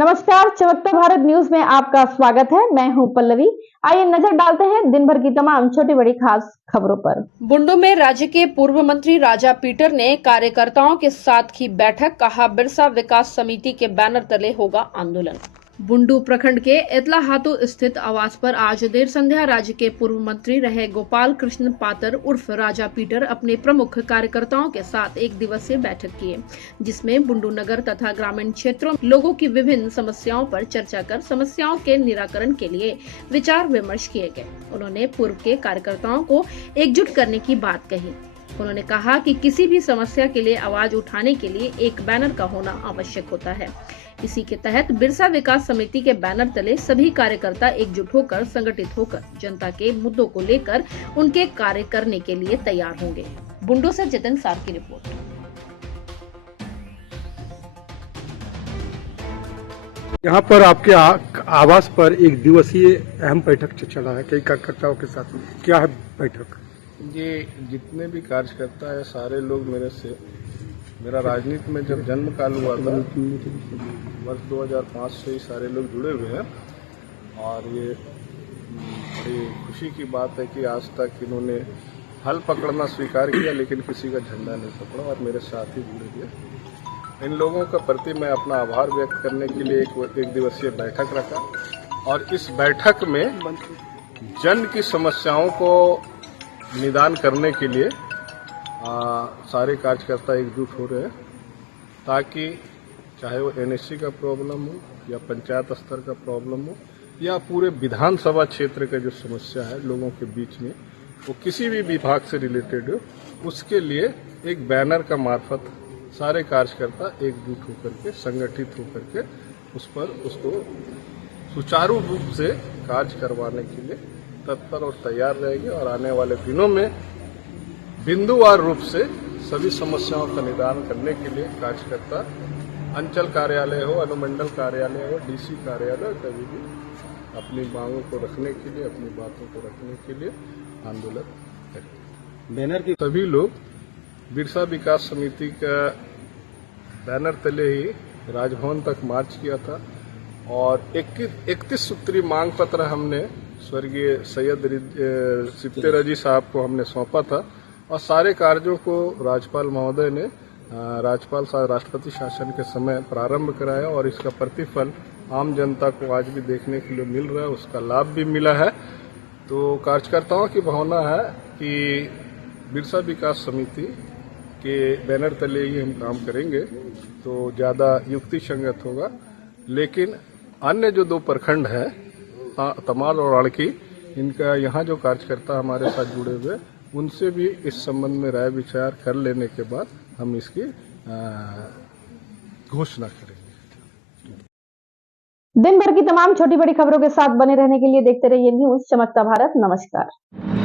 नमस्कार, चमकता भारत न्यूज में आपका स्वागत है। मैं हूं पल्लवी। आइए नजर डालते हैं दिन भर की तमाम छोटी बड़ी खास खबरों पर। बुंडू में राज्य के पूर्व मंत्री राजा पीटर ने कार्यकर्ताओं के साथ की बैठक, कहा बिरसा विकास समिति के बैनर तले होगा आंदोलन। बुंडू प्रखंड के एतलाहातू स्थित आवास पर आज देर संध्या राज्य के पूर्व मंत्री रहे गोपाल कृष्ण पातर उर्फ राजा पीटर अपने प्रमुख कार्यकर्ताओं के साथ एक दिवसीय बैठक किए, जिसमें बुंडू नगर तथा ग्रामीण क्षेत्रों में लोगों की विभिन्न समस्याओं पर चर्चा कर समस्याओं के निराकरण के लिए विचार विमर्श किए गए। उन्होंने पूर्व के कार्यकर्ताओं को एकजुट करने की बात कही। उन्होंने कहा कि किसी भी समस्या के लिए आवाज उठाने के लिए एक बैनर का होना आवश्यक होता है। इसी के तहत बिरसा विकास समिति के बैनर तले सभी कार्यकर्ता एकजुट होकर संगठित होकर जनता के मुद्दों को लेकर उनके कार्य करने के लिए तैयार होंगे। बुंडू से जितिन सार की रिपोर्ट। यहाँ पर आपके आवास पर एक दिवसीय अहम बैठक चला है कई कार्यकर्ताओं के साथ। क्या है बैठक? ये जितने भी कार्यकर्ता है सारे लोग मेरा राजनीति में जब जन्म काल हुआ था वर्ष 2005 से ही सारे लोग जुड़े हुए हैं और ये बड़ी खुशी की बात है कि आज तक इन्होंने हल पकड़ना स्वीकार किया लेकिन किसी का झंडा नहीं पकड़ा और मेरे साथ ही जुड़े हुए। इन लोगों का प्रति मैं अपना आभार व्यक्त करने के लिए एक दिवसीय बैठक रखा और इस बैठक में जन की समस्याओं को निदान करने के लिए सारे कार्यकर्ता एकजुट हो रहे हैं ताकि चाहे वो एनएससी का प्रॉब्लम हो या पंचायत स्तर का प्रॉब्लम हो या पूरे विधानसभा क्षेत्र का जो समस्या है लोगों के बीच में वो किसी भी विभाग से रिलेटेड हो, उसके लिए एक बैनर का मार्फत सारे कार्यकर्ता एकजुट होकर के संगठित होकर के उसको सुचारू रूप से कार्य करवाने के लिए तत्पर और तैयार रहेंगे और आने वाले दिनों में बिंदुवार रूप से सभी समस्याओं का निदान करने के लिए कार्यकर्ता अंचल कार्यालय हो, अनुमंडल कार्यालय हो, डीसी कार्यालय, कभी भी अपनी मांगों को रखने के लिए, अपनी बातों को रखने के लिए आंदोलन करें। बैनर की सभी लोग बिरसा विकास समिति का बैनर तले ही राजभवन तक मार्च किया था और 31 सूत्री मांग पत्र हमने स्वर्गीय सैयद सिफ्ते रजी साहब को हमने सौंपा था और सारे कार्यों को राज्यपाल महोदय ने राष्ट्रपति शासन के समय प्रारंभ कराया और इसका प्रतिफल आम जनता को आज भी देखने के लिए मिल रहा है, उसका लाभ भी मिला है। तो कार्यकर्ताओं की भावना है कि बिरसा विकास समिति के बैनर तले ही हम काम करेंगे तो ज़्यादा युक्ति संगत होगा। लेकिन अन्य जो 2 प्रखंड हैं तमाल और अड़की, इनका यहाँ जो कार्यकर्ता हमारे साथ जुड़े हुए उनसे भी इस संबंध में राय विचार कर लेने के बाद हम इसकी घोषणा करेंगे। दिन भर की तमाम छोटी बड़ी खबरों के साथ बने रहने के लिए देखते रहिए न्यूज चमकता भारत। नमस्कार।